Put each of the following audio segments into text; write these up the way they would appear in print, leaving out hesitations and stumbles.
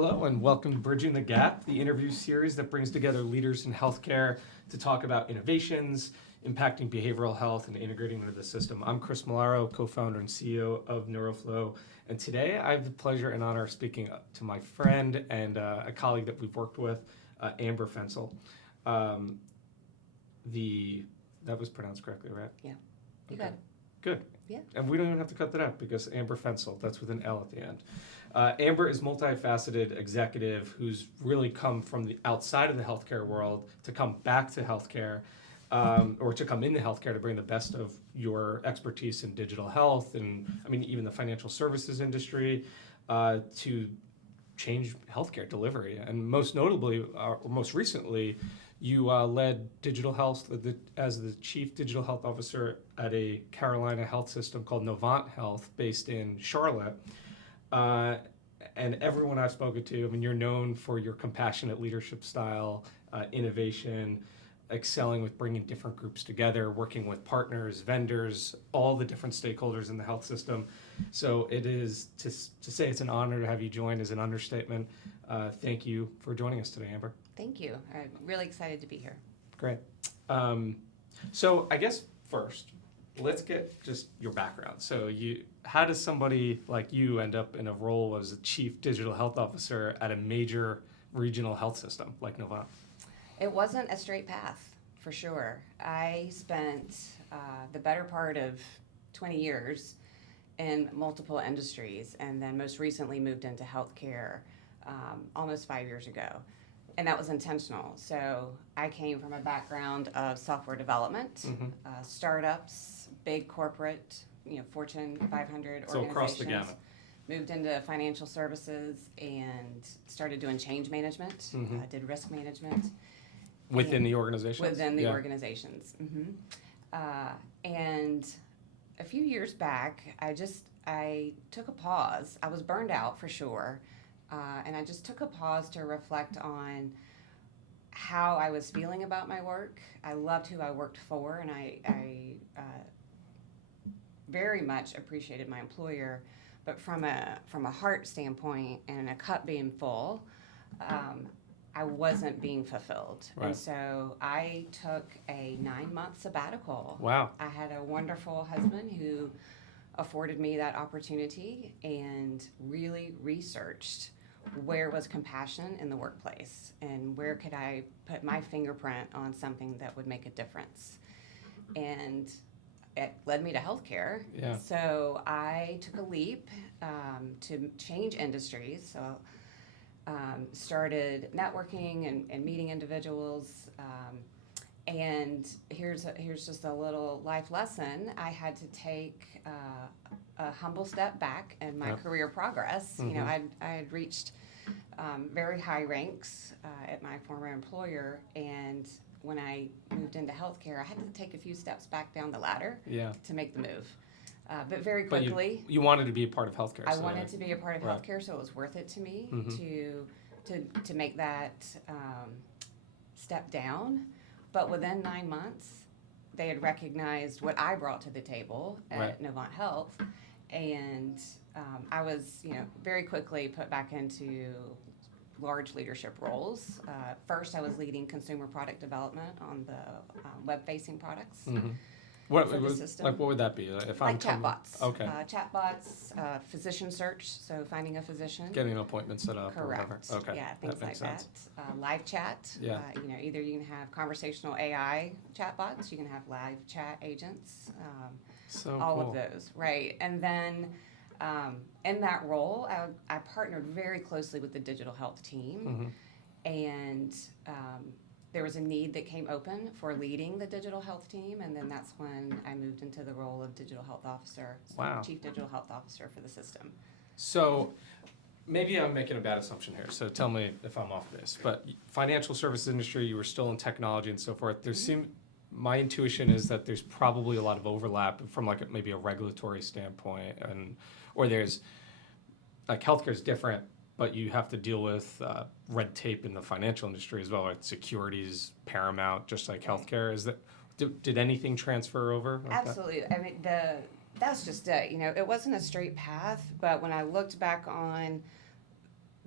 Hello and welcome to Bridging the Gap, the interview series that brings together leaders in healthcare to talk about innovations, impacting behavioral health, and integrating into the system. I'm Chris Milaro, co-founder and CEO of NeuroFlow, and today I have the pleasure and honor of speaking to my friend and a colleague that we've worked with, Amber Fencl. That was pronounced correctly, right? Yeah, you Okay. got it. Good. Yeah. And we don't even have to cut that out because Amber Fencl, that's with an L at the end. Amber is multifaceted executive who's really come from the outside of the healthcare world to come back to healthcare, or to come into healthcare to bring the best of your expertise in digital health and, I mean, even the financial services industry, to change healthcare delivery. And most notably, or most recently, you led digital health as the chief digital health officer at a Carolina health system called Novant Health based in Charlotte. And everyone I've spoken to, I mean, you're known for your compassionate leadership style, innovation, excelling with bringing different groups together, working with partners, vendors, all the different stakeholders in the health system. So it is, to say it's an honor to have you join is an understatement. Thank you for joining us today, Amber. Thank you. I'm really excited to be here. Great. So I guess first, let's get just your background. So how does somebody like you end up in a role as a chief digital health officer at a major regional health system like Novant? It wasn't a straight path, for sure. I spent the better part of 20 years in multiple industries, and then most recently moved into healthcare almost 5 years ago. And that was intentional. So I came from a background of software development, startups, big corporate, Fortune 500 So organizations. across the gamut. Moved into financial services and started doing change management, did risk management. Within the organization? Within the organizations. And a few years back, I took a pause. I was burned out for sure. And I just took a pause to reflect on how I was feeling about my work. I loved who I worked for, and I very much appreciated my employer. But from a heart standpoint and a cup being full, I wasn't being fulfilled. Right. And so I took a 9-month sabbatical. Wow. I had a wonderful husband who afforded me that opportunity and really researched where was compassion in the workplace and where could I put my fingerprint on something that would make a difference. And it led me to healthcare. Yeah. So I took a leap to change industries. So started networking and meeting individuals. And here's just a little life lesson. I had to take a humble step back in my career progress. I had reached very high ranks at my former employer, and when I moved into healthcare, I had to take a few steps back down the ladder to make the move. But very quickly, you wanted to be a part of healthcare. I wanted to be a part of healthcare, so it was worth it to me to make that step down. But within 9 months, they had recognized what I brought to the table at Novant Health, and I was, very quickly put back into large leadership roles. First, I was leading consumer product development on the web-facing products. What for the system. Like, what would that be? If Like chatbots. Okay. Chatbots, physician search, so finding a physician. Getting an appointment set up. Correct. Or whatever. Okay. Yeah, things like that. Live chat. Yeah. Either you can have conversational AI chatbots, you can have live chat agents. So all cool. of those, right? And then in that role, I partnered very closely with the digital health team, and there was a need that came open for leading the digital health team, and then that's when I moved into the role of digital health officer, Wow. chief digital health officer for the system. So maybe I'm making a bad assumption here, so tell me if I'm off base. But financial services industry, you were still in technology and so forth. My intuition is that there's probably a lot of overlap from like maybe a regulatory standpoint, or there's like healthcare is different, but you have to deal with red tape in the financial industry as well. Like securities paramount, just like healthcare. Is that did anything transfer over? Like Absolutely. I mean, that's just it. It wasn't a straight path, but when I looked back on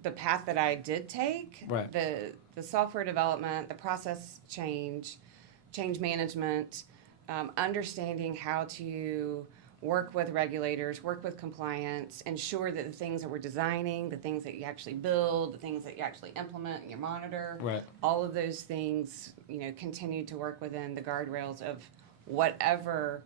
the path that I did take, Right. the software development, the process change management, understanding how to work with regulators, work with compliance, ensure that the things that we're designing, the things that you actually build, the things that you actually implement and you monitor, Right. all of those things, continue to work within the guardrails of whatever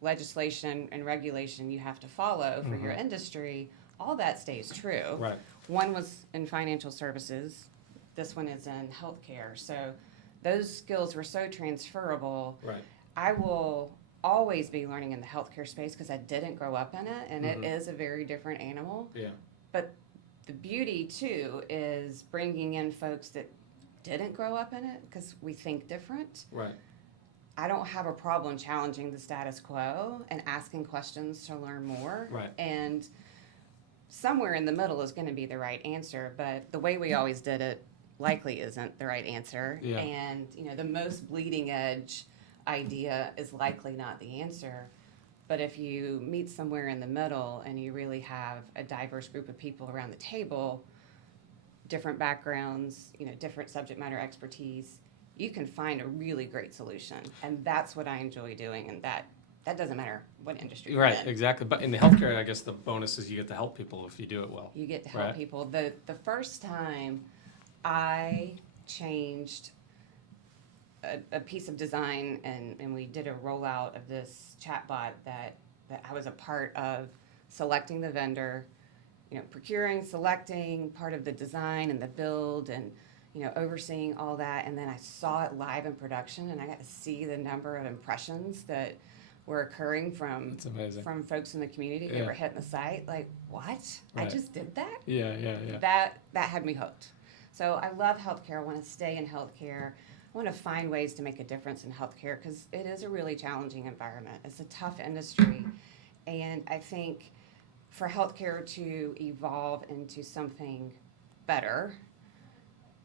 legislation and regulation you have to follow for your industry. All that stays true. Right. One was in financial services. This one is in healthcare. So those skills were so transferable. Right. I will always be learning in the healthcare space because I didn't grow up in it, and it is a very different animal. Yeah. But the beauty, too, is bringing in folks that didn't grow up in it because we think different. Right. I don't have a problem challenging the status quo and asking questions to learn more. Right. And somewhere in the middle is going to be the right answer, but the way we always did it likely isn't the right answer. Yeah. And, the most bleeding edge idea is likely not the answer. But if you meet somewhere in the middle and you really have a diverse group of people around the table, different backgrounds, different subject matter expertise, you can find a really great solution. And that's what I enjoy doing, and that doesn't matter what industry you're Right, in. exactly. But in the healthcare, I guess the bonus is you get to help people if you do it well. You get to help Right. people. The first time I changed a piece of design and we did a rollout of this chatbot that I was a part of selecting the vendor, procuring, selecting, part of the design and the build and, overseeing all that. And then I saw it live in production and I got to see the number of impressions that were occurring from It's amazing. from folks in the community that Yeah. were hitting the site. Like, what? I Right. just did that? Yeah. That had me hooked. So I love healthcare. I want to stay in healthcare. I want to find ways to make a difference in healthcare because it is a really challenging environment. It's a tough industry. And I think for healthcare to evolve into something better,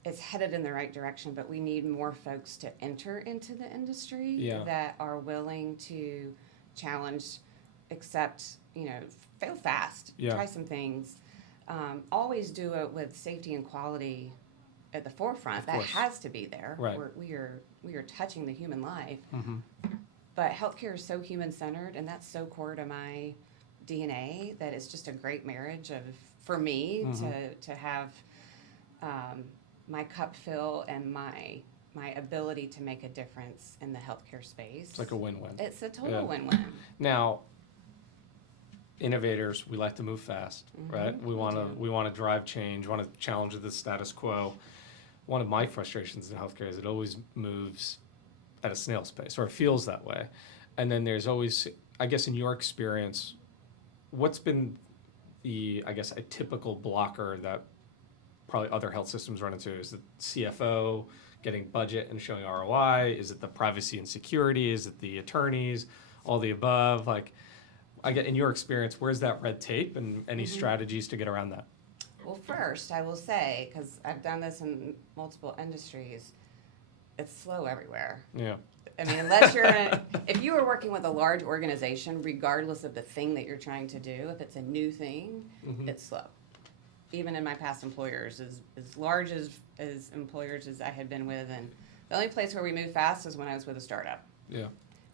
it's headed in the right direction, but we need more folks to enter into the industry Yeah. that are willing to challenge, accept, fail fast, Yeah. try some things. Always do it with safety and quality at the forefront. Of That course. has to be there. Right. We are touching the human life. Mm-hmm. But healthcare is so human-centered, and that's so core to my DNA that it's just a great marriage for me to have my cup fill and my ability to make a difference in the healthcare space. It's like a win-win. It's a total Yeah. win-win. Now, innovators, we like to move fast, right? We want to drive change, want to challenge the status quo. One of my frustrations in healthcare is it always moves at a snail's pace, or it feels that way. And then there's always, I guess, in your experience, what's been a typical blocker that probably other health systems run into? Is the CFO getting budget and showing ROI? Is it the privacy and security? Is it the attorneys? All the above? In your experience, where's that red tape and any strategies to get around that? Well, first, I will say, because I've done this in multiple industries, it's slow everywhere. Yeah. I mean, if you are working with a large organization, regardless of the thing that you're trying to do, if it's a new thing, it's slow. Even in my past employers, as large as employers as I had been with, and the only place where we move fast is when I was with a startup. Yeah.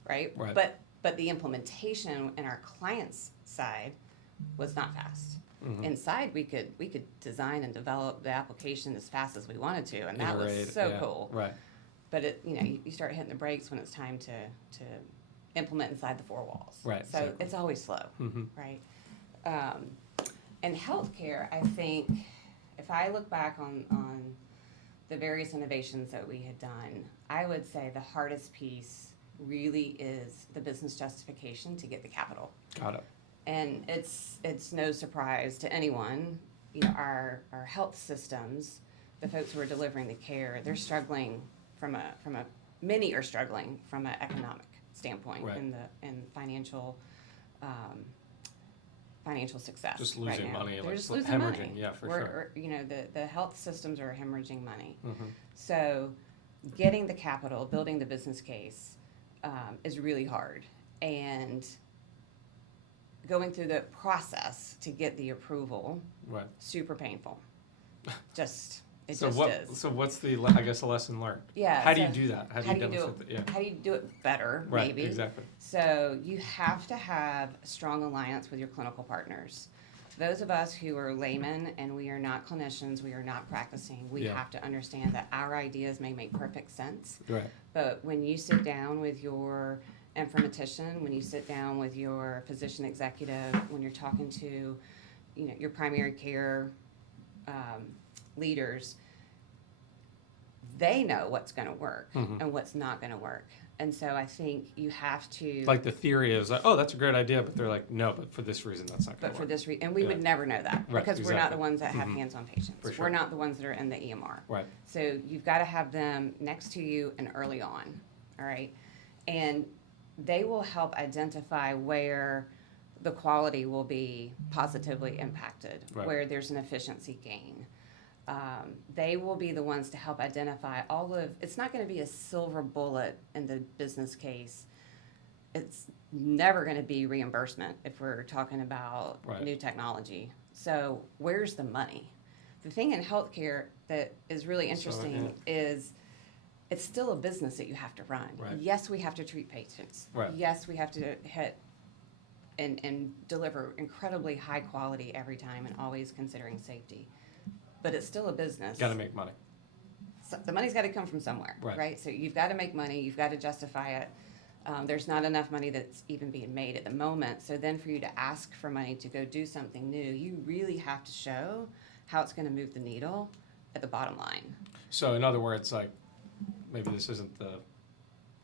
Right? Right. But the implementation in our client's side was not fast. Inside, we could design and develop the application as fast as we wanted to, and that was Iterate, so yeah. cool. Right. But you start hitting the brakes when it's time to implement inside the four walls. Right, So exactly. it's always slow, right? In healthcare, I think if I look back on the various innovations that we had done, I would say the hardest piece really is the business justification to get the capital. Got it. And it's no surprise to anyone, our health systems, the folks who are delivering the care, they're struggling many are struggling from an economic standpoint Right. in financial success. Just right losing now. money, They're like just losing hemorrhaging, money. yeah, for sure. The health systems are hemorrhaging money. Mm-hmm. So getting the capital, building the business case is really hard. And going through the process to get the approval, Right. super painful. It So just what? is. So what's the lesson learned? Yeah. How do you so do that? How do how you do you do demonstrate it? that? Yeah. How do you do it better? Right. Maybe. Exactly. So you have to have a strong alliance with your clinical partners. Those of us who are laymen and we are not clinicians, we are not practicing, we Yeah. have to understand that our ideas may make perfect sense. Right. But when you sit down with your informatician, when you sit down with your physician executive, when you're talking to, your primary care leaders, they know what's going to work and what's not going to work. And so I think you have to. Like the theory is like, oh, that's a great idea, but they're like, no, but for this reason, that's not going But to for work. this reason, and we Yeah. would never know that Right, because we're not the exactly. ones that have hands-on patients. For sure. We're not the ones that are in the EMR. Right. So you've got to have them next to you and early on, all right? And they will help identify where the quality will be positively impacted, Right. where there's an efficiency gain. They will be the ones to help identify it's not going to be a silver bullet in the business case. It's never going to be reimbursement if we're talking about Right. new technology. So where's the money? The thing in healthcare that is really interesting is it's still a business that you have to run. Right. Yes, we have to treat patients. Right. Yes, we have to hit and deliver incredibly high quality every time and always considering safety. But it's still a business. Got to make money. So the money's got to come from somewhere, Right. right? So you've got to make money, you've got to justify it. There's not enough money that's even being made at the moment. So then for you to ask for money to go do something new, you really have to show how it's going to move the needle at the bottom line. So in other words, like maybe this isn't the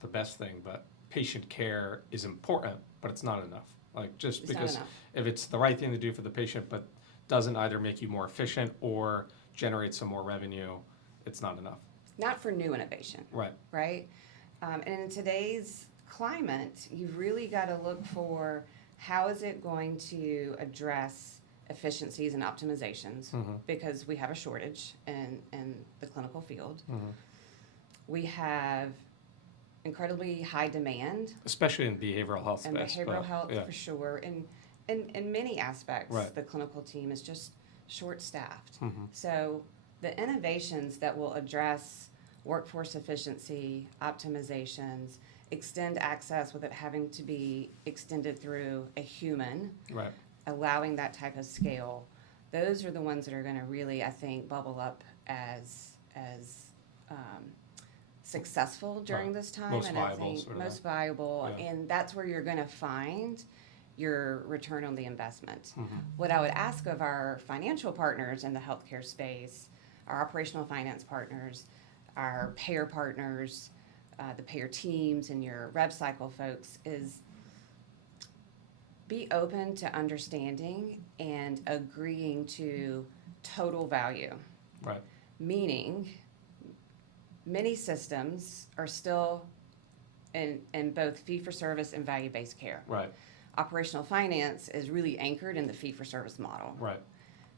best thing, but patient care is important, but it's not enough. Like just It's not because enough. if it's the right thing to do for the patient, but doesn't either make you more efficient or generate some more revenue, it's not enough. Not for new innovation, Right. right? And in today's climate, you've really got to look for how is it going to address efficiencies and optimizations because we have a shortage in the clinical field. We have incredibly high demand Especially in behavioral health and space. behavioral but, health yeah. for sure. And in many aspects, Right. the clinical team is just short-staffed. Mhm. So the innovations that will address workforce efficiency, optimizations, extend access with it having to be extended through a human, Right. allowing that type of scale, those are the ones that are going to really, I think, bubble up as successful during Right. this time. Most and I viable, think sort of most viable, Yeah. and that's where you're going to find your return on the investment. Mhm. What I would ask of our financial partners in the healthcare space, our operational finance partners, our payer partners, the payer teams, and your rev cycle folks is be open to understanding and agreeing to total value. Right. Meaning, many systems are still in both fee-for-service and value-based care. Right. Operational finance is really anchored in the fee-for-service model. Right.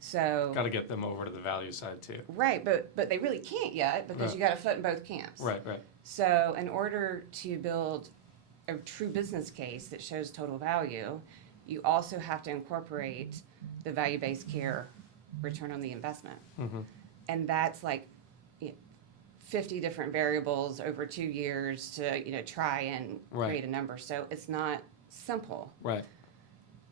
So, Got to get them over to the value side too. right, but they really can't yet because Right. you got a foot in both camps. Right. Right. So in order to build a true business case that shows total value, you also have to incorporate the value-based care return on the investment. Mhm. And that's like 50 different variables over 2 years to try and Right. create a number. So it's not simple. Right.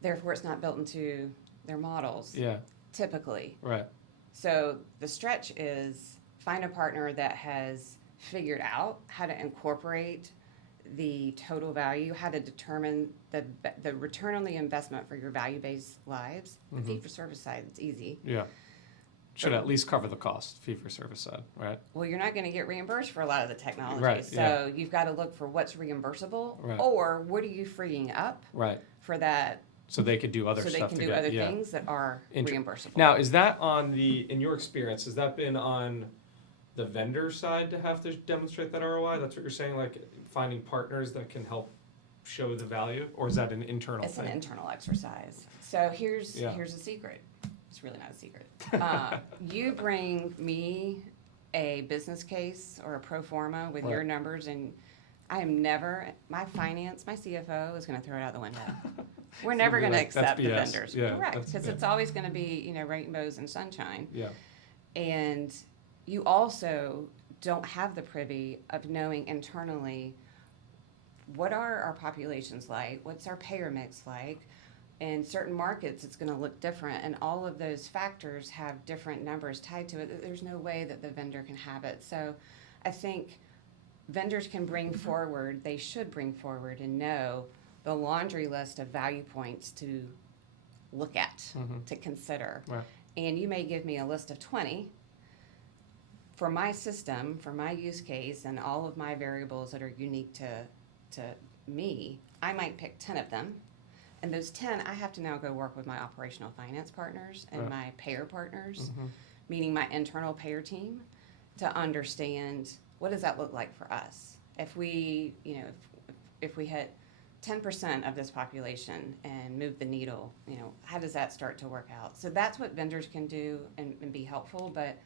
Therefore, it's not built into their models Yeah. typically. Right. So the stretch is find a partner that has figured out how to incorporate the total value, how to determine the return on the investment for your value-based lives. The fee-for-service side, it's easy. Yeah. Should at least cover the cost, fee for service side, right? Well, you're not going to get reimbursed for a lot of the technology. Right, So yeah. you've got to look for what's reimbursable Right. or what are you freeing up Right. for that So they could do other so stuff they can to do get, other yeah. things that are reimbursable. Now, is that in your experience, has that been on the vendor side to have to demonstrate that ROI? That's what you're saying, like finding partners that can help show the value, or is that an internal It's thing? an internal exercise. So here's Yeah. a secret. It's really not a secret. You bring me a business case or a pro forma with your Right. numbers, and I am never, my CFO is going to throw it out the window. We're never be going to like, "That's accept the BS." vendors. Yeah, Correct, that's- because yeah. it's always going to be, rainbows and sunshine. Yeah. And you also don't have the privy of knowing internally what are our populations like, what's our payer mix like. In certain markets, it's going to look different, and all of those factors have different numbers tied to it. There's no way that the vendor can have it. So I think vendors can bring forward, they should bring forward and know the laundry list of value points to look at, to consider. Right. And you may give me a list of 20. For my system, for my use case, and all of my variables that are unique to me, I might pick 10 of them. And those 10, I have to now go work with my operational finance partners and my payer partners, meaning my internal payer team, to understand what does that look like for us. If we, if we hit 10% of this population and move the needle, how does that start to work out? So that's what vendors can do and be helpful, but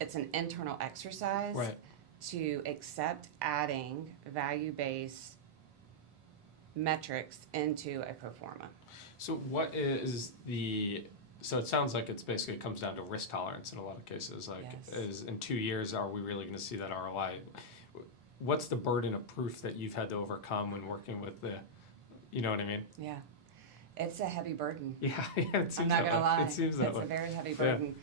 it's an internal exercise to accept adding value-based metrics into a pro forma. So what is so it sounds like it's basically, it comes down to risk tolerance in a lot of cases. Like, is in 2 years, are we really going to see that ROI? What's the burden of proof that you've had to overcome when working with you know what I mean? Yeah. It's a heavy burden. Yeah, it seems I'm not that going to way. lie. It seems that it's way. a very heavy burden.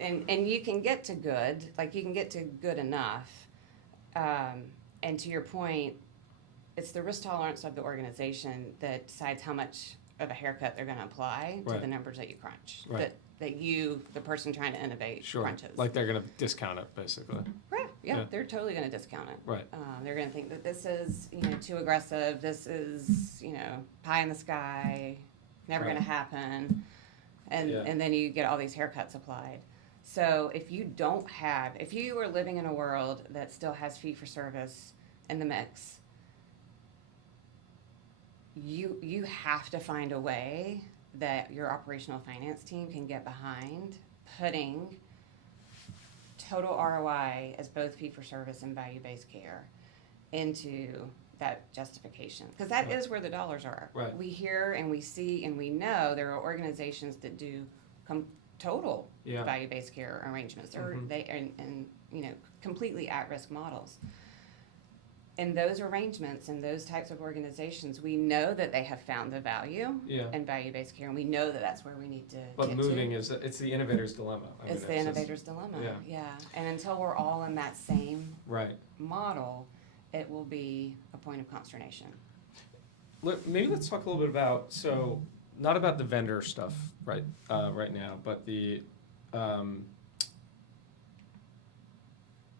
And you can get to good, like you can get to good enough. And to your point, it's the risk tolerance of the organization that decides how much of a haircut they're going to apply to the numbers that you crunch. That you, the person trying to innovate, crunches. Like they're going to discount it, basically. Right. Yeah, they're totally going to discount it. Right. They're going to think that this is, too aggressive. This is, pie in the sky, never going to happen. And then you get all these haircuts applied. So if you are living in a world that still has fee for service in the mix, you have to find a way that your operational finance team can get behind putting total ROI as both fee for service and value-based care into that justification, because that is where the dollars are. Right. We hear and we see and we know there are organizations that do total value-based care arrangements, or they completely at-risk models. In those arrangements and those types of organizations, we know that they have found the value in value-based care, and we know that that's where we need to But get moving to. it's the innovator's dilemma. It's the innovator's dilemma, And until we're all in that same model, it will be a point of consternation. Look, maybe let's talk a little bit about, so not about the vendor stuff right now, but the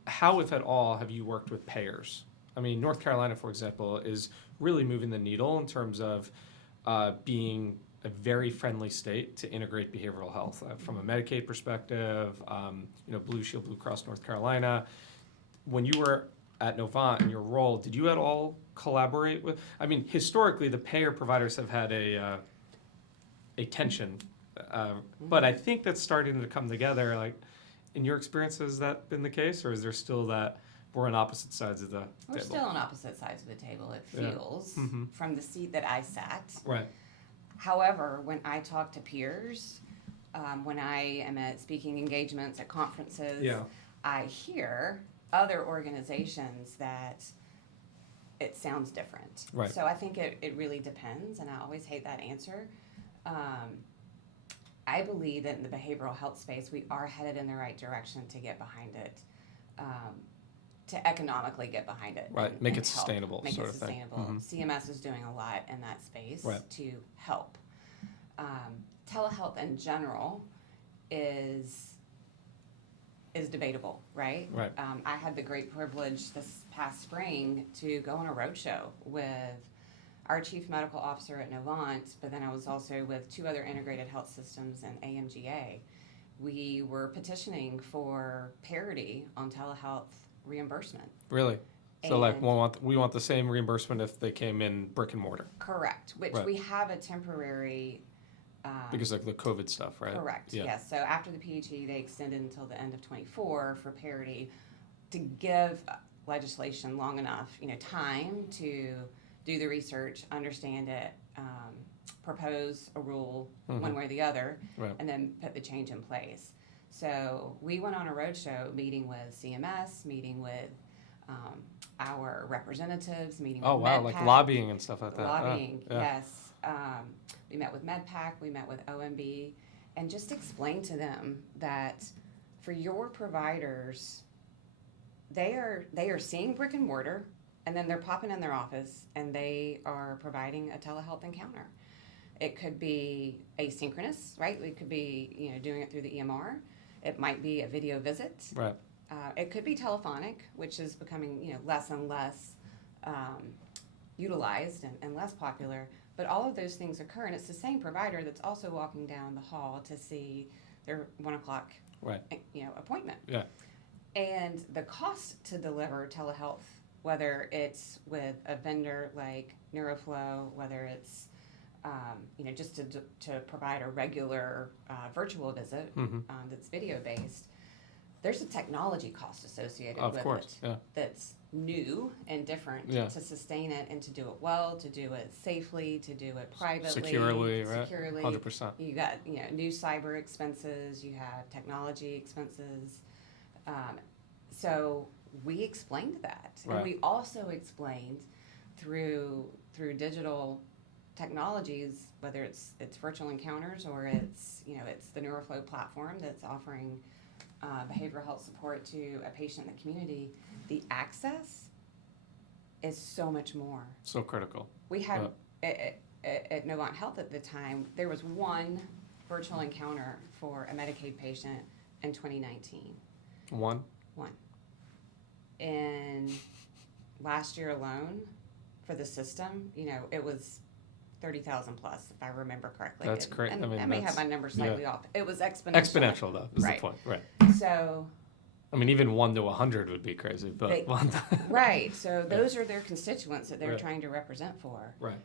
how, if at all, have you worked with payers? I mean, North Carolina, for example, is really moving the needle in terms of being a very friendly state to integrate behavioral health. From a Medicaid perspective, Blue Shield, Blue Cross North Carolina. When you were at Novant in your role, did you at all collaborate with? I mean, historically, the payer providers have had a tension, but I think that's starting to come together. Like, in your experience, has that been the case, or is there still that we're on opposite sides of the table? We're still on opposite sides of the table, it feels, from the seat that I sat. Right. However, when I talk to peers, when I am at speaking engagements at conferences, I hear other organizations that it sounds different. Right. So I think it really depends, and I always hate that answer. I believe that in the behavioral health space, we are headed in the right direction to get behind it, to economically get behind it. Right, make it help. sustainable, Make sort it of thing. sustainable. CMS is doing a lot in that space to help. Telehealth in general is debatable, right? Right. I had the great privilege this past spring to go on a roadshow with our chief medical officer at Novant, but then I was also with 2 other integrated health systems and AMGA. We were petitioning for parity on telehealth reimbursement. Really? So we want the same reimbursement if they came in brick and mortar. Correct, which we have a temporary because like the COVID stuff, right? Correct, yes. So after the PHE, they extended until the end of 24 for parity to give legislation long enough, time to do the research, understand it, propose a rule one way or the other, and then put the change in place. So we went on a roadshow meeting with CMS, meeting with our representatives, meeting with wow, MedPAC, like lobbying and stuff like that. Lobbying, Yeah. yes. We met with MedPAC, we met with OMB, and just explained to them that for your providers, they are seeing brick and mortar, and then they're popping in their office and they are providing a telehealth encounter. It could be asynchronous, right? We could be, doing it through the EMR. It might be a video visit. Right. It could be telephonic, which is becoming, less and less utilized and less popular. But all of those things occur, and it's the same provider that's also walking down the hall to see their 1 o'clock, Right. Appointment. Yeah. And the cost to deliver telehealth, whether it's with a vendor like NeuroFlow, whether it's just to provide a regular virtual visit that's video based, there's a technology cost associated Of with course, it yeah. that's new and different Yeah. to sustain it and to do it well, to do it safely, to do it privately, Securely, right? securely. 100%. You got new cyber expenses, you have technology expenses. So we explained that, Right. and we also explained through digital technologies, whether it's virtual encounters or it's the NeuroFlow platform that's offering behavioral health support to a patient in the community. The access is so much more. So critical. We had at Novant Health at the time, there was one virtual encounter for a Medicaid patient in 2019. One. And last year alone, for the system, it was 30,000 plus, if I remember correctly. That's great. And I mean, I may have that's- my numbers slightly yeah. off. It was exponential. Exponential, though, is Right. the point. Right. So, I mean, even 1 to 100 would be crazy, but They- 1 to... right. So those are their constituents that they're Right. trying to represent for. Right.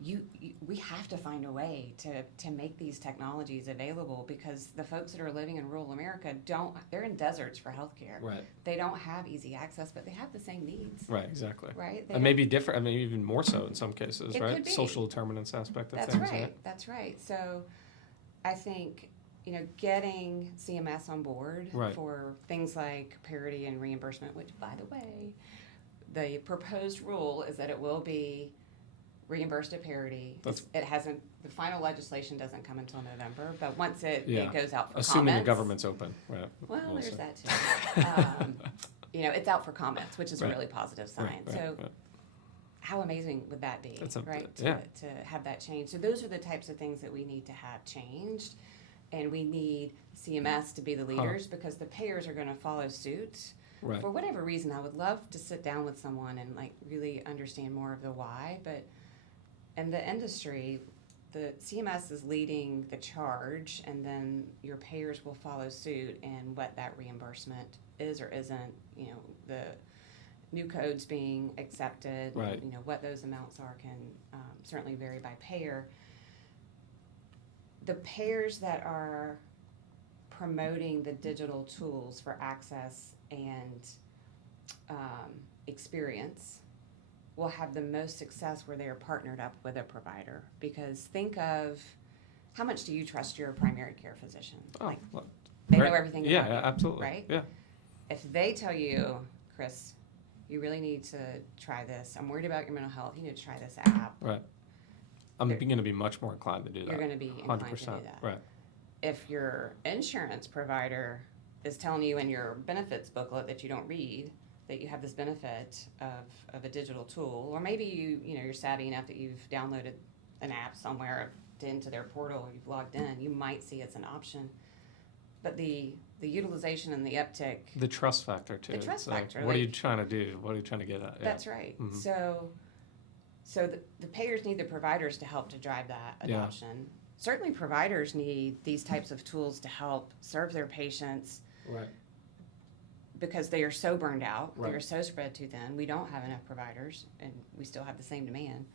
We have to find a way to make these technologies available, because the folks that are living in rural America they're in deserts for healthcare. Right. They don't have easy access, but they have the same needs. Right, exactly. Right? They And maybe different, I mean, even more so in some cases, It right? could be. Social determinants aspect of That's things, right. right? That's right. So I think, getting CMS on board Right. for things like parity and reimbursement, which, by the way, the proposed rule is that it will be reimbursed at parity. The final legislation doesn't come until November, but once it goes out for Assuming comments. the government's open, right? Well, We'll there's see. that too. It's out for comments, which is Right. a really positive sign. Right, So right. how amazing would that be, That's a- right? yeah. To have that change. So those are the types of things that we need to have changed, and we need CMS to be the leaders, because the payers are going to follow suit. Right. For whatever reason, I would love to sit down with someone and really understand more of the why. But in the industry, the CMS is leading the charge, and then your payers will follow suit, and what that reimbursement is or isn't. The new codes being accepted, Right. and, what those amounts are can certainly vary by payer. The payers that are promoting the digital tools for access and experience will have the most success where they are partnered up with a provider. Because think of, how much do you trust your primary care physician? Oh, well, They right. know everything Yeah, about you, absolutely. right? Yeah. If they tell you, Chris, you really need to try this. I'm worried about your mental health. You need to try this app. Right. I'm They're- going to be much more inclined to do that. You're going to be inclined to do 100%. that. Right. If your insurance provider is telling you in your benefits booklet that you don't read, that you have this benefit of a digital tool, or maybe you're savvy enough that you've downloaded an app somewhere into their portal, or you've logged in, you might see it's an option. But the utilization and the uptick, The trust factor, too. The trust It's like, factor, what are like- you trying to do? What are you trying to get at? Yeah. that's right. Mhm. So the payers need the providers to help to drive that Yeah. adoption. Certainly providers need these types of tools to help serve their patients, Right. because they are so burned out. They Right. are so spread too thin. We don't have enough providers, and we still have the same demand.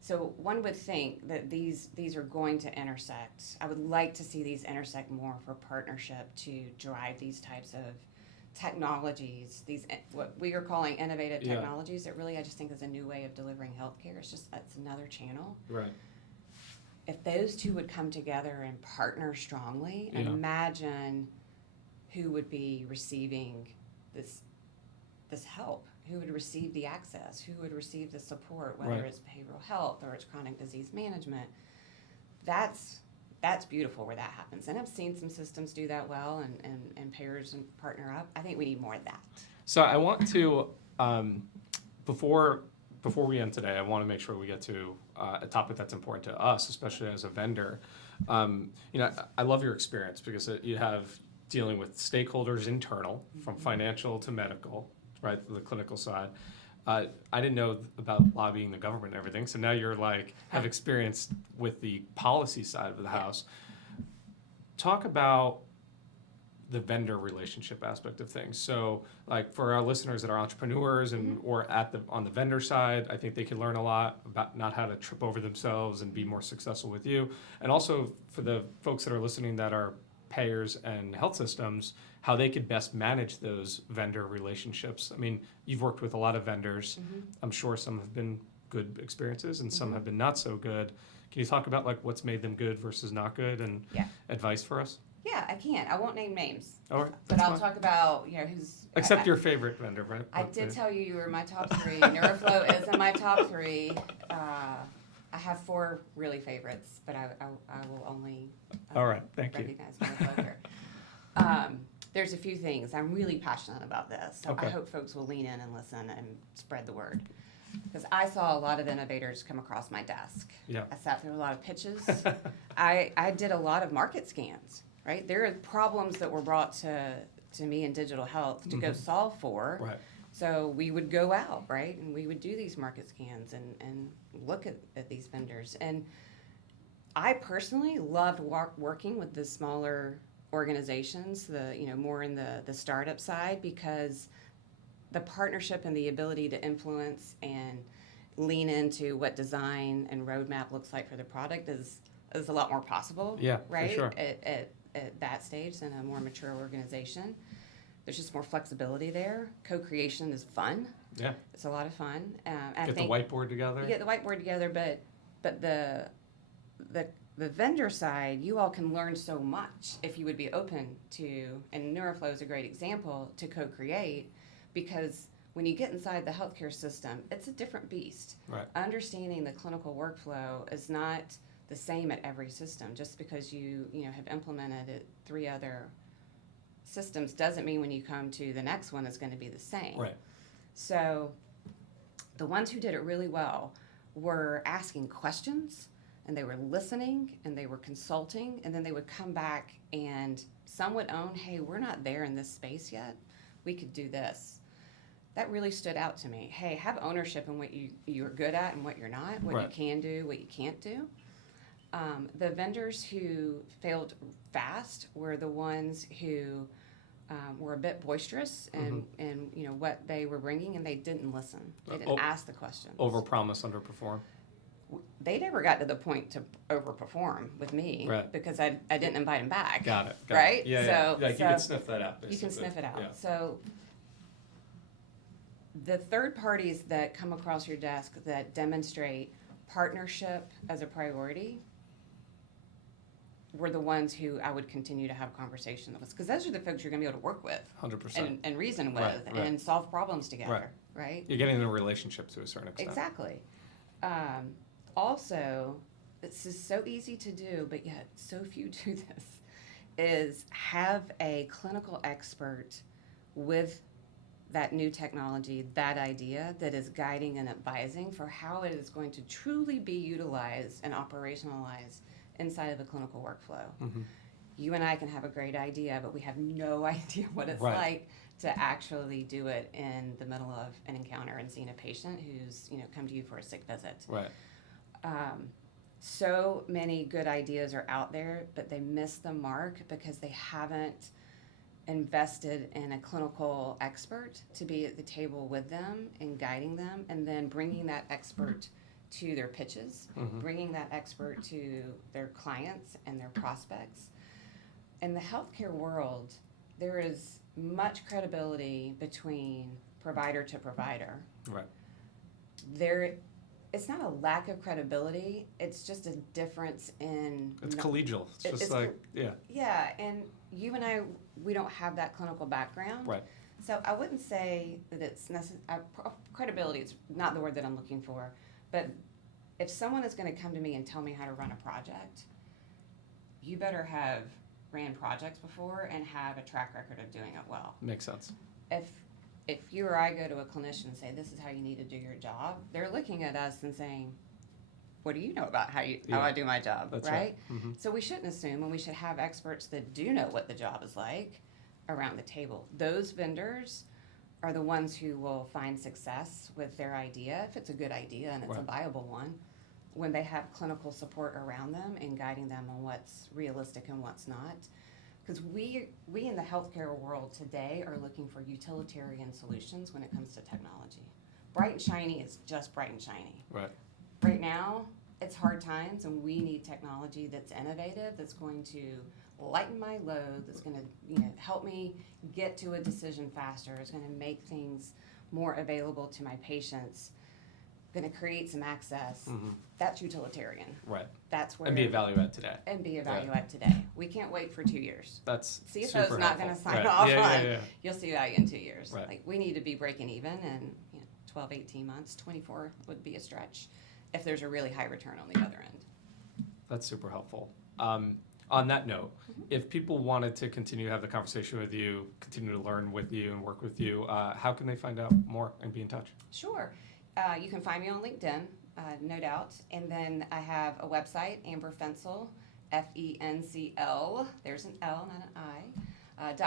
So one would think that these are going to intersect. I would like to see these intersect more for partnership to drive these types of technologies, what we are calling innovative Yeah. technologies. That really, I just think, is a new way of delivering healthcare. It's another channel. Right. if those two would come together and partner strongly, Yeah. imagine who would be receiving this help, who would receive the access, who would receive the support, whether Right. it's behavioral health or it's chronic disease management. That's beautiful where that happens. And I've seen some systems do that well and payers and partner up. I think we need more of that. So I want to, before we end today, I want to make sure we get to a topic that's important to us, especially as a vendor. I love your experience because you have dealing with stakeholders internal, from financial to medical, right, the clinical side. I didn't know about lobbying the government and everything, so now you're have experience with the policy side of the house. Talk about the vendor relationship aspect of things. So, for our listeners that are entrepreneurs or on the vendor side, I think they can learn a lot about not how to trip over themselves and be more successful with you. And also for the folks that are listening that are payers and health systems, how they could best manage those vendor relationships. I mean, you've worked with a lot of vendors. I'm sure some have been good experiences and some have been not so good. Can you talk about what's made them good versus not good and advice for us? Yeah, I can. I won't name names. All right, but I'll talk about who's. Except your favorite vendor, right? I did tell you were my top 3. Neuroflow is in my top 3. I have 4 really favorites, but I will only all right, thank you. recognize Neuroflow here. There's a few things. I'm really passionate about this, so Okay. I hope folks will lean in and listen and spread the word. Because I saw a lot of innovators come across my desk. Yeah. I sat through a lot of pitches. I did a lot of market scans, right? There are problems that were brought to me in digital health to go solve for. Right. So we would go out, right? And we would do these market scans and look at these vendors. And I personally loved working with the smaller organizations, more in the startup side, because the partnership and the ability to influence and lean into what design and roadmap looks like for the product is a lot more possible. Yeah, right? for sure. At that stage than a more mature organization. There's just more flexibility there. Co-creation is fun. Yeah. It's a lot of fun. Get the whiteboard together. You get the whiteboard together, but the vendor side, you all can learn so much if you would be open to, and Neuroflow is a great example, to co-create, because when you get inside the healthcare system, it's a different beast. Right. Understanding the clinical workflow is not the same at every system. Just because you have implemented it 3 other systems doesn't mean when you come to the next one it's going to be the same. Right. So the ones who did it really well were asking questions, and they were listening, and they were consulting, and then they would come back and some would own, hey, we're not there in this space yet. We could do this. That really stood out to me. Hey, have ownership in what you're good at and what you're not, what you can do, what you can't do. The vendors who failed fast were the ones who were a bit boisterous and what they were bringing, and they didn't listen. They didn't ask the questions. Overpromise, underperform. They never got to the point to overperform with me, Right. because I didn't invite them back. Got it. Right? Yeah. So, You can sniff that out. Basically. You can sniff it out. Yeah. So the third parties that come across your desk that demonstrate partnership as a priority were the ones who I would continue to have conversations with, because those are the folks you're going to be able to work with 100%. and reason with Right. and solve problems together, right? You're getting in a relationship to a certain extent. Exactly. Also, this is so easy to do, but yet so few do this, is have a clinical expert with that new technology, that idea that is guiding and advising for how it is going to truly be utilized and operationalized inside of a clinical workflow. Mm-hmm. You and I can have a great idea, but we have no idea what it's like to actually do it in the middle of an encounter and seeing a patient who's come to you for a sick visit. Right. So many good ideas are out there, but they miss the mark because they haven't invested in a clinical expert to be at the table with them and guiding them, and then bringing that expert to their pitches, bringing that expert to their clients and their prospects. In the healthcare world, there is much credibility between provider to provider. Right. There it's not a lack of credibility. It's just a difference in. It's collegial. It's just yeah. Yeah, and you and I, we don't have that clinical background. Right. So I wouldn't say that it's credibility is not the word that I'm looking for, but if someone is going to come to me and tell me how to run a project, you better have ran projects before and have a track record of doing it well. Makes sense. If you or I go to a clinician and say, this is how you need to do your job, they're looking at us and saying, what do you know about how I do my job, That's right? Mm-hmm. So we shouldn't assume, and we should have experts that do know what the job is like around the table. Those vendors are the ones who will find success with their idea, if it's a good idea and it's a viable one, when they have clinical support around them and guiding them on what's realistic and what's not. Because we in the healthcare world today are looking for utilitarian solutions when it comes to technology. Bright and shiny is just bright and shiny. Right. Right now, it's hard times, and we need technology that's innovative, that's going to lighten my load, that's going to help me get to a decision faster, it's going to make things more available to my patients, going to create some access. Mm-hmm. That's utilitarian. Right. That's where And be a value add today. And be a value add today. We can't wait for 2 years. That's CFO's not going to sign right. off on. Yeah. You'll see value in 2 years. Right. Like we need to be breaking even, and 12, 18 months, 24 would be a stretch if there's a really high return on the other end. That's super helpful. On that note, if people wanted to continue to have the conversation with you, continue to learn with you and work with you, how can they find out more and be in touch? Sure. You can find me on LinkedIn, no doubt. And then I have a website, Amber Fencl, Fencl, there's an L, not an I,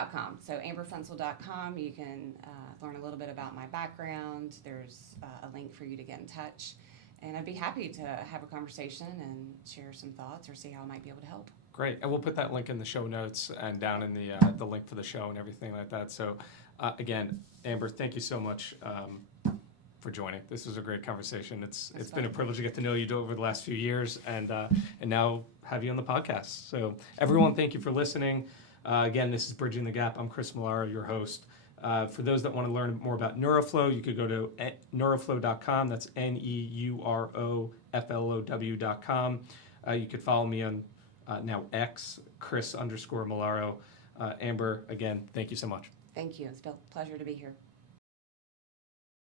.com. So amberfencl.com, you can learn a little bit about my background. There's a link for you to get in touch. And I'd be happy to have a conversation and share some thoughts or see how I might be able to help. Great. And we'll put that link in the show notes and down in the link for the show and everything like that. So again, Amber, thank you so much for joining. This was a great conversation. It's been a privilege to get to know you over the last few years and now have you on the podcast. So everyone, thank you for listening. Again, this is Bridging the Gap. I'm Chris Millara, your host. For those that want to learn more about Neuroflow, you could go to neuroflow.com. That's NEUROFLOW.com. You could follow me on now X, Chris_Milaro. Amber, again, thank you so much. Thank you. It's been a pleasure to be here.